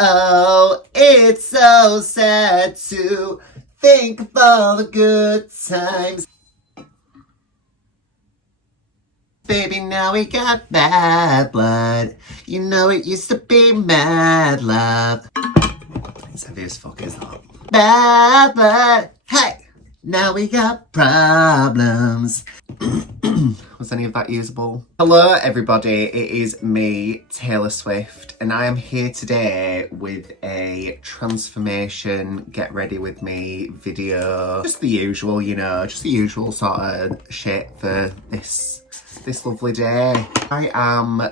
Oh, it's so sad to think of all the good times. Baby, now we got bad blood. You know it used to be mad love. It's heavy as fuck, isn't it? Bad blood. Hey! Now we got problems. Was any of that usable? Hello everybody, it is me, Taylor Swift, and I am here today with a transformation get ready with me video. Just the usual, you know, just the usual sort of shit for this lovely day. I am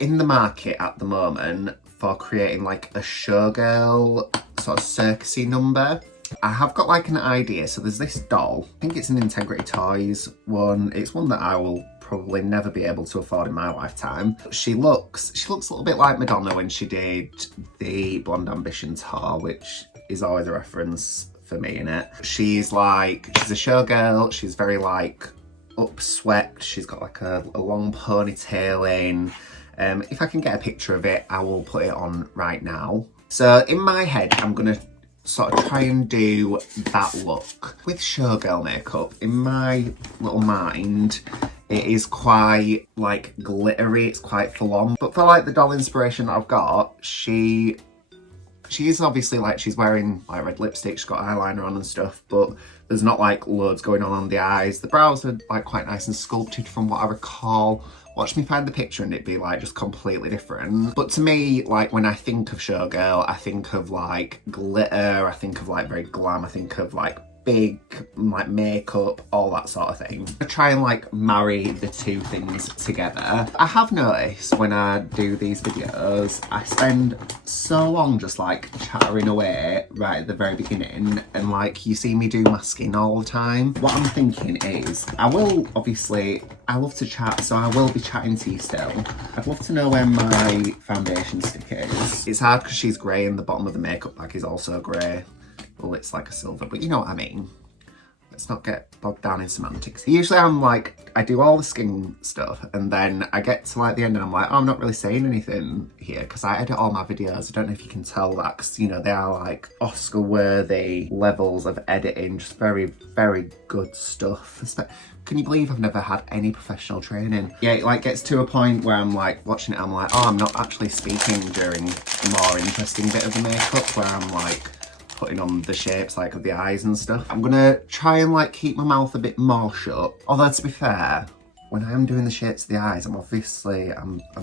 in the market at the moment for creating like a showgirl sort of circusy number. I have got like an idea. So there's this doll. I think it's an Integrity Toys one. It's one that I will probably never be able to afford in my lifetime. She looks a little bit like Madonna when she did the Blonde Ambition tour, which is always a reference for me in it. She's a showgirl. She's very like upswept. She's got like a long ponytail in. If I can get a picture of it, I will put it on right now. So in my head, I'm gonna sort of try and do that look. With showgirl makeup, in my little mind, it is quite like glittery, it's quite full on. But for like the doll inspiration that I've got, she is obviously like, she's wearing like red lipstick, she's got eyeliner on and stuff, but there's not like loads going on the eyes. The brows are like quite nice and sculpted from what I recall. Watch me find the picture and it'd be like just completely different. But to me, like when I think of showgirl, I think of like glitter, I think of like very glam, I think of like big like makeup, all that sort of thing. I try and like marry the two things together. I have noticed when I do these videos, I spend so long just like chattering away right at the very beginning, and like you see me do my skin all the time. What I'm thinking is, I love to chat, so I will be chatting to you still. I'd love to know where my foundation stick is. It's hard because she's grey and the bottom of the makeup bag is also grey. Well, it's like a silver, but you know what I mean. Let's not get bogged down in semantics. Usually I'm like, I do all the skin stuff and then I get to like the end and I'm like, oh, I'm not really saying anything here because I edit all my videos. I don't know if you can tell that because, you know, they are like Oscar-worthy levels of editing, just very, very good stuff. Can you believe I've never had any professional training? Yeah, it like gets to a point where I'm like watching it, I'm like, oh, I'm not actually speaking during the more interesting bit of the makeup where I'm like putting on the shapes like of the eyes and stuff. I'm gonna try and like keep my mouth a bit more shut. Although to be fair, when I am doing the shapes of the eyes, I'm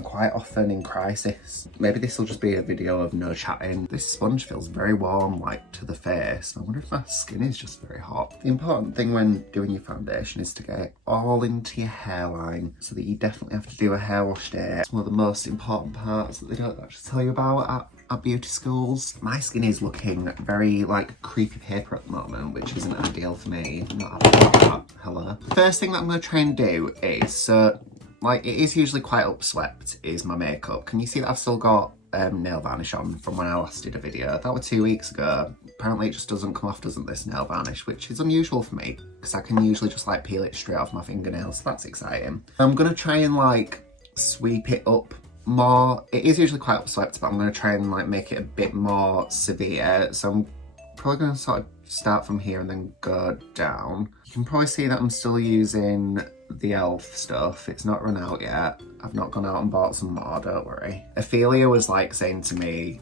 quite often in crisis. Maybe this will just be a video of no chatting. This sponge feels very warm like to the face. I wonder if my skin is just very hot. The important thing when doing your foundation is to get it all into your hairline so that you definitely have to do a hair wash day. It's one of the most important parts that they don't actually tell you about at beauty schools. My skin is looking very like creepy paper at the moment, which isn't ideal for me. I'm not happy about that. Hello. First thing that I'm going to try and do is, so like it is usually quite upswept, is my makeup. Can you see that I've still got nail varnish on from when I last did a video? That was 2 weeks ago. Apparently it just doesn't come off, doesn't this nail varnish, which is unusual for me because I can usually just like peel it straight off my fingernails, so that's exciting. I'm going to try and like sweep it up more. It is usually quite upswept, but I'm going to try and like make it a bit more severe. So I'm probably going to sort of start from here and then go down. You can probably see that I'm still using the e.l.f. stuff. It's not run out yet. I've not gone out and bought some more, don't worry. Ophelia was like saying to me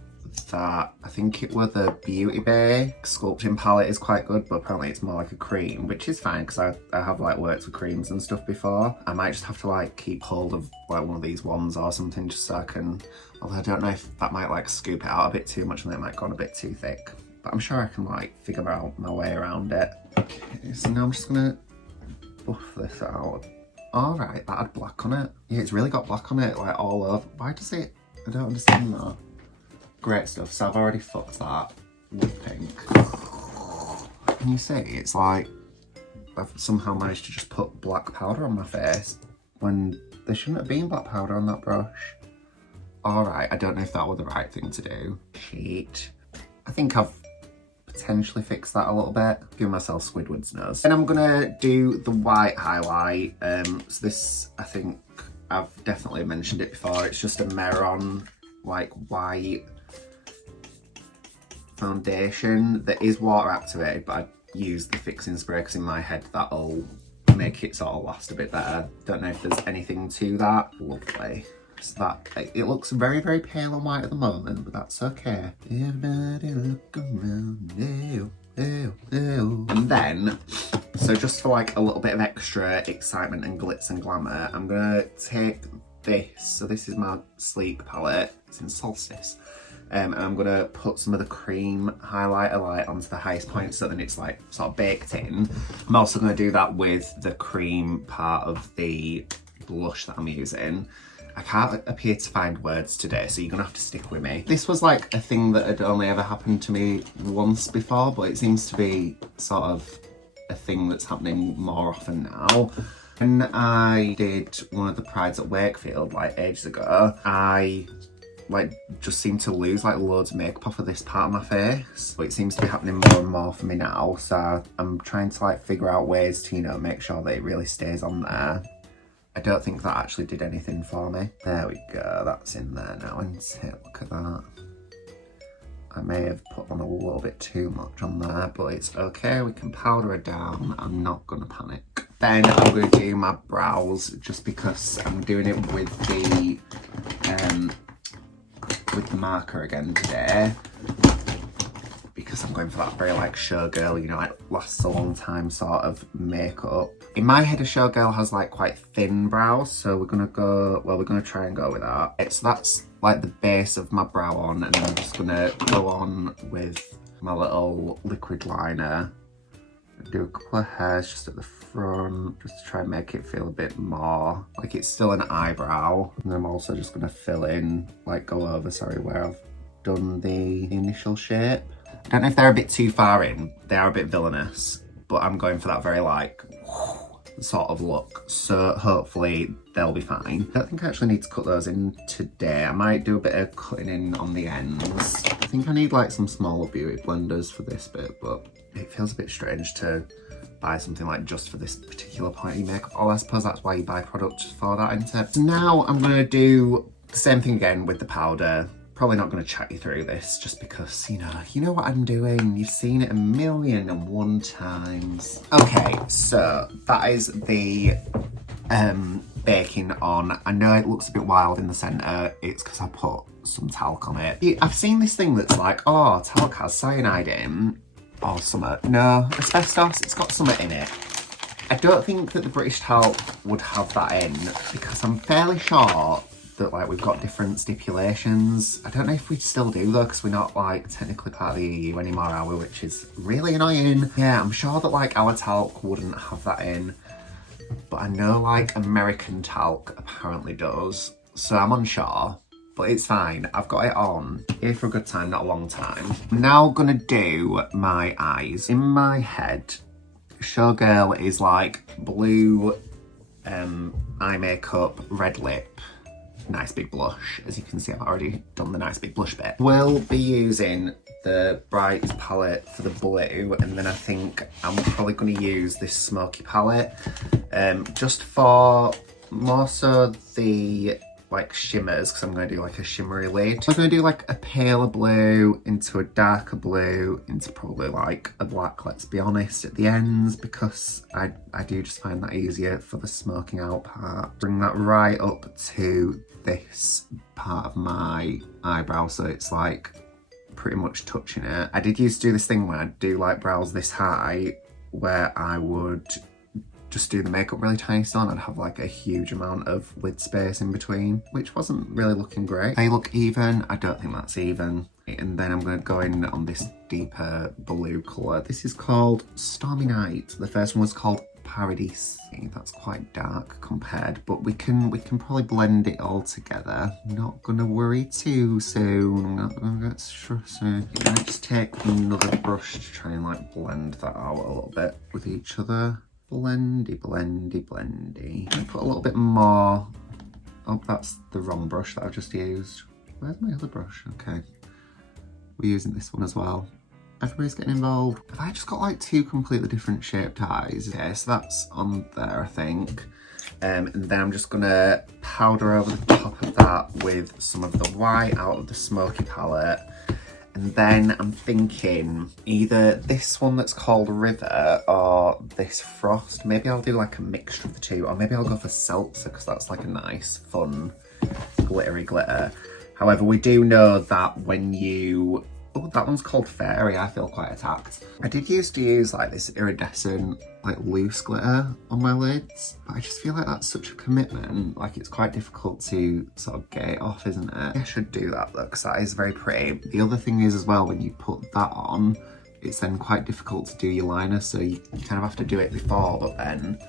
that I think it was the Beauty Bay sculpting palette is quite good, but apparently it's more like a cream, which is fine because I have like worked with creams and stuff before. I might just have to like keep hold of like one of these wands or something just so I can, although I don't know if that might like scoop it out a bit too much and it might go on a bit too thick, but I'm sure I can like figure out my way around it. Okay, so now I'm just gonna buff this out. All right, that had black on it. Yeah, it's really got black on it like all over. Why does it, I don't understand that. Great stuff, so I've already fucked that with pink. Can you see, it's like I've somehow managed to just put black powder on my face when there shouldn't have been black powder on that brush. Alright, I don't know if that was the right thing to do. Shit. I think I've potentially fixed that a little bit. Giving myself Squidward's nose. And I'm gonna do the white highlight. So this, I think I've definitely mentioned it before, it's just a Meron like white foundation that is water activated, but I use the fixing spray because in my head that'll make it sort of last a bit better. Don't know if there's anything to that. Lovely. So that, it looks very, very pale and white at the moment, but that's okay. Everybody look around, ew, ew, ew. And then, so just for like a little bit of extra excitement and glitz and glamour, I'm gonna take this. So this is my Sleek palette. It's in Solstice. And I'm gonna put some of the cream highlighter light onto the highest point so then it's like sort of baked in. I'm also gonna do that with the cream part of the blush that I'm using. I can't appear to find words today, so you're gonna have to stick with me. This was like a thing that had only ever happened to me once before, but it seems to be sort of a thing that's happening more often now. When I did one of the prides at Wakefield like ages ago, I like just seemed to lose like loads of makeup off of this part of my face, but it seems to be happening more and more for me now, so I'm trying to like figure out ways to, you know, make sure that it really stays on there. I don't think that actually did anything for me. There we go, that's in there now, and look at that. I may have put on a little bit too much on there, but it's okay, we can powder it down. I'm not gonna panic. Then I'm gonna do my brows, just because I'm doing it with the marker again today, because I'm going for that very like showgirl, you know, like lasts a long time sort of makeup. In my head, a showgirl has like quite thin brows, so we're gonna try and go with that. So that's like the base of my brow on, and then I'm just gonna go on with my little liquid liner. Do a couple of hairs just at the front, just to try and make it feel a bit more like it's still an eyebrow. And then I'm also just gonna fill in, like go over, sorry, where I've done the initial shape. I don't know if they're a bit too far in, they are a bit villainous, but I'm going for that very like sort of look, so hopefully they'll be fine. I don't think I actually need to cut those in today. I might do a bit of cutting in on the ends. I think I need like some smaller beauty blenders for this bit, but it feels a bit strange to buy something like just for this particular point in makeup. Oh, I suppose that's why you buy products for that, isn't it? So now I'm gonna do the same thing again with the powder. Probably not going to chat you through this just because, you know what I'm doing. You've seen it 1,000,001 times. Okay, so that is the baking on. I know it looks a bit wild in the centre. It's because I put some talc on it. I've seen this thing that's like, oh, talc has cyanide in or something. No, asbestos, it's got something in it. I don't think that the British talc would have that in because I'm fairly sure that like we've got different stipulations. I don't know if we still do though, because we're not like technically part of the EU anymore, are we? Which is really annoying. Yeah, I'm sure that like our talc wouldn't have that in, but I know like American talc apparently does, so I'm unsure, but it's fine. I've got it on. Here for a good time, not a long time. I'm now gonna do my eyes. In my head, Showgirl is like blue eye makeup, red lip, nice big blush. As you can see, I've already done the nice big blush bit. We'll be using the bright palette for the blue, and then I think I'm probably going to use this smoky palette just for more so the like shimmers, because I'm going to do like a shimmery lid. I'm going to do like a paler blue into a darker blue into probably like a black, let's be honest, at the ends, because I do just find that easier for the smoking out part. Bring that right up to this part of my eyebrow, so it's like pretty much touching it. I did used to do this thing when I'd do like brows this high, where I would just do the makeup really tiny still, and I'd have like a huge amount of lid space in between, which wasn't really looking great. They look even. I don't think that's even. And then I'm going to go in on this deeper blue colour. This is called Stormy Night. The first one was called Paradise. That's quite dark compared, but we can probably blend it all together. I'm not gonna worry too soon. I'm not gonna get stressed. I'm gonna just take another brush to try and like blend that out a little bit with each other. Blendy, blendy, blendy. I put a little bit more. Oh, that's the wrong brush that I've just used. Where's my other brush? Okay. We're using this one as well. Everybody's getting involved. Have I just got like two completely different shaped eyes? Okay, so that's on there, I think. And then I'm just gonna powder over the top of that with some of the white out of the smoky palette. And then I'm thinking either this one that's called River or this Frost. Maybe I'll do like a mixture of the two, or maybe I'll go for Seltzer because that's like a nice, fun, glittery glitter. However, we do know that when you... Oh, that one's called Fairy. I feel quite attacked. I did used to use like this iridescent, like loose glitter on my lids, but I just feel like that's such a commitment. Like it's quite difficult to sort of get it off, isn't it? I should do that though, because that is very pretty. The other thing is as well, when you put that on, it's then quite difficult to do your liner. So you kind of have to do it before, but then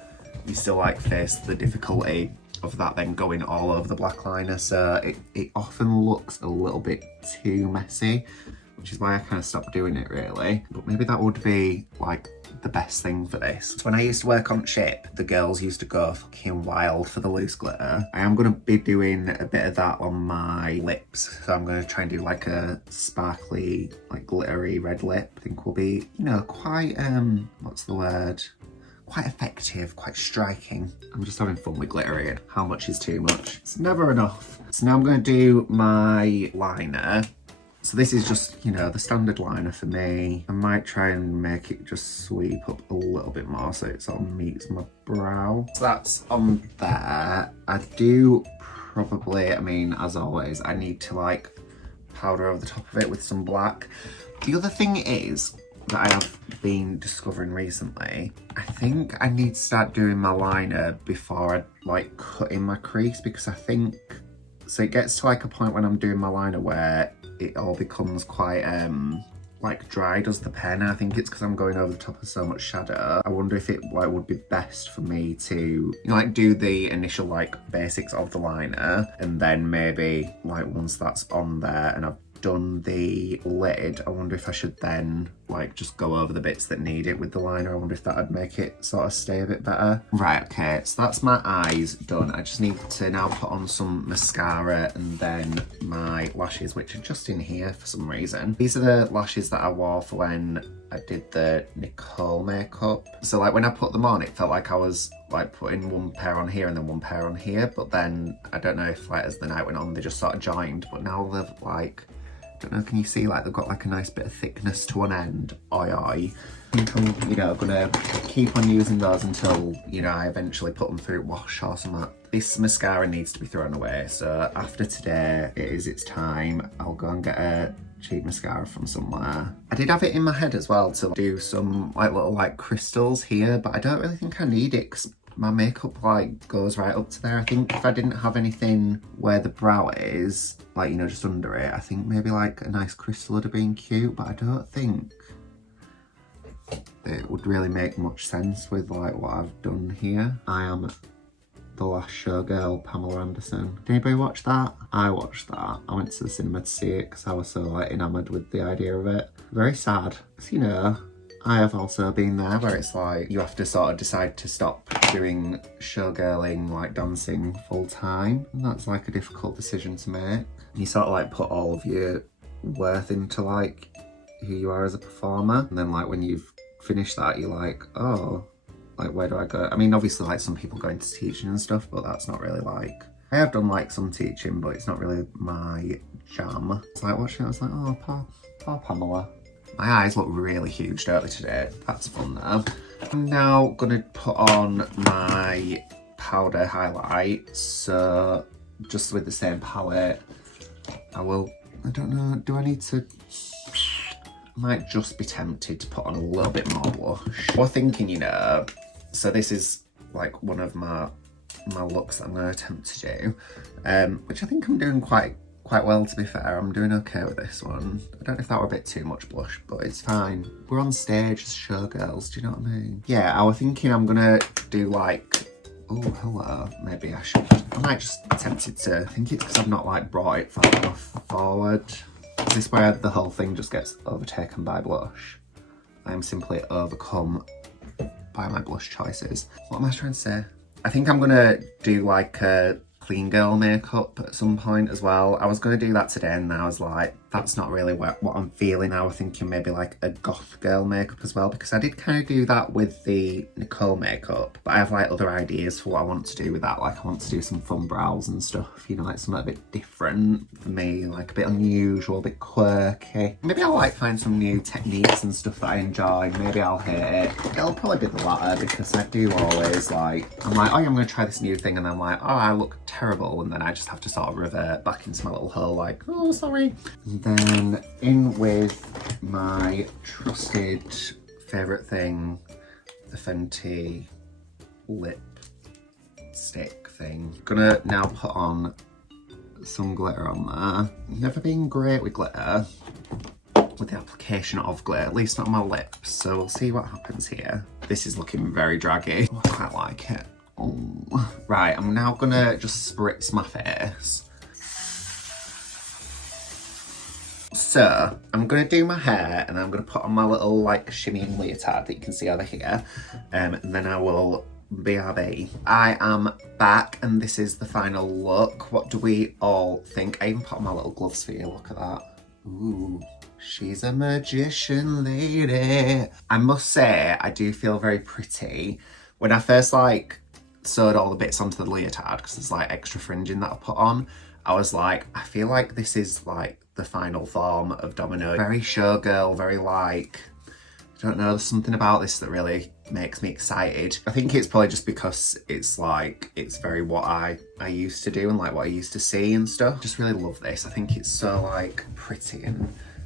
you still like face the difficulty of that then going all over the black liner. So it often looks a little bit too messy, which is why I kind of stopped doing it really. But maybe that would be like the best thing for this. So when I used to work on Chip, the girls used to go fucking wild for the loose glitter. I am going to be doing a bit of that on my lips. So I'm going to try and do like a sparkly, like glittery red lip. I think will be, you know, quite, what's the word? Quite effective, quite striking. I'm just having fun with glittering. How much is too much? It's never enough. So now I'm going to do my liner. So this is just, you know, the standard liner for me. I might try and make it just sweep up a little bit more so it sort of meets my brow. So that's on there. I do probably, I mean, as always, I need to like powder over the top of it with some black. The other thing is that I have been discovering recently, I think I need to start doing my liner before I like cut in my crease, because I think, so it gets to like a point when I'm doing my liner where it all becomes quite like dry, does the pen. I think it's because I'm going over the top of so much shadow. I wonder if it like would be best for me to, you know, like do the initial like basics of the liner, and then maybe like once that's on there and I've done the lid, I wonder if I should then like just go over the bits that need it with the liner. I wonder if that would make it sort of stay a bit better. Right, okay, so that's my eyes done. I just need to now put on some mascara and then my lashes, which are just in here for some reason. These are the lashes that I wore for when I did the Nicole makeup. So like when I put them on, it felt like I was like putting one pair on here and then one pair on here, but then I don't know if like as the night went on they just sort of joined, but now they've like, don't know, can you see like they've got like a nice bit of thickness to one end? Oi. I think I'm, you know, gonna keep on using those until, you know, I eventually put them through wash or something. This mascara needs to be thrown away, so after today it's time. I'll go and get a cheap mascara from somewhere. I did have it in my head as well to do some like little like crystals here, but I don't really think I need it because my makeup like goes right up to there. I think if I didn't have anything where the brow is, like, you know, just under it, I think maybe like a nice crystal would have been cute, but I don't think it would really make much sense with like what I've done here. I am the Last Showgirl, Pamela Anderson. Did anybody watch that? I watched that. I went to the cinema to see it because I was so like enamoured with the idea of it. Very sad. So, you know, I have also been there where it's like you have to sort of decide to stop doing showgirling, like dancing full time. And that's like a difficult decision to make. You sort of like put all of your worth into like who you are as a performer. And then like when you've finished that, you're like, oh, like where do I go? I mean, obviously like some people go into teaching and stuff, but that's not really like, I have done like some teaching, but it's not really my jam. It's like watching it, I was like, oh, poor Pamela. My eyes look really huge, don't they, today? That's fun though. I'm now gonna put on my powder highlight. So just with the same palette, I don't know, do I need to, I might just be tempted to put on a little bit more blush. We're thinking, you know, so this is like one of my looks that I'm gonna attempt to do, which I think I'm doing quite well, to be fair. I'm doing okay with this one. I don't know if that were a bit too much blush, but it's fine. We're on stage as showgirls, do you know what I mean? Yeah, I was thinking I'm gonna do like, oh, hello, maybe I should. I might just be tempted to, I think it's because I've not like brought it far enough forward. Is this where the whole thing just gets overtaken by blush? I am simply overcome by my blush choices. What am I trying to say? I think I'm gonna do like a clean girl makeup at some point as well. I was going to do that today and I was like, that's not really what I'm feeling now. I'm thinking maybe like a goth girl makeup as well, because I did kind of do that with the Nicole makeup, but I have like other ideas for what I want to do with that. Like I want to do some fun brows and stuff, you know, like something a bit different for me, like a bit unusual, a bit quirky. Maybe I'll like find some new techniques and stuff that I enjoy. Maybe I'll hit it. It'll probably be the latter, because I do always like, I'm like, oh yeah, I'm going to try this new thing, and I'm like, oh, I look terrible, and then I just have to sort of revert back into my little hole like, oh, sorry. And then in with my trusted favourite thing, the Fenty lip stick thing. Gonna now put on some glitter on there. Never been great with glitter, with the application of glitter, at least not on my lips, so we'll see what happens here. This is looking very draggy. I quite like it. Oh. Right, I'm now gonna just spritz my face. So, I'm going to do my hair and I'm going to put on my little like shimmying leotard that you can see over here, and then I will BRB. I am back and this is the final look. What do we all think? I even put on my little gloves for you, look at that. Ooh, she's a magician lady. I must say, I do feel very pretty. When I first like sewed all the bits onto the leotard, because there's like extra fringing that I put on, I was like, I feel like this is like the final form of Dominoe. Very showgirl, very like, I don't know, there's something about this that really makes me excited. I think it's probably just because it's like, it's very what I used to do and like what I used to see and stuff. Just really love this. I think it's so like pretty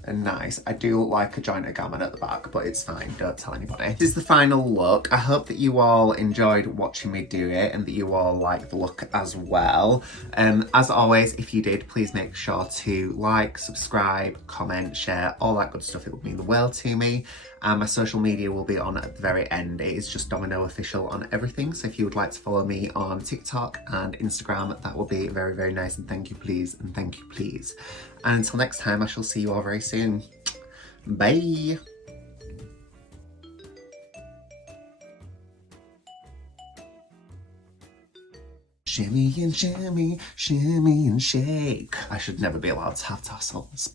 and nice. I do look like a giant gammon at the back, but it's fine, don't tell anybody. This is the final look. I hope that you all enjoyed watching me do it and that you all like the look as well. As always, if you did, please make sure to like, subscribe, comment, share, all that good stuff. It would mean the world to me. My social media will be on at the very end. It is just Domino Official on everything. So if you would like to follow me on TikTok and Instagram, that will be very, very nice. And thank you, please. And thank you, please. And until next time, I shall see you all very soon. Bye. Shimmy and shimmy, shimmy and shake. I should never be allowed to have tassels.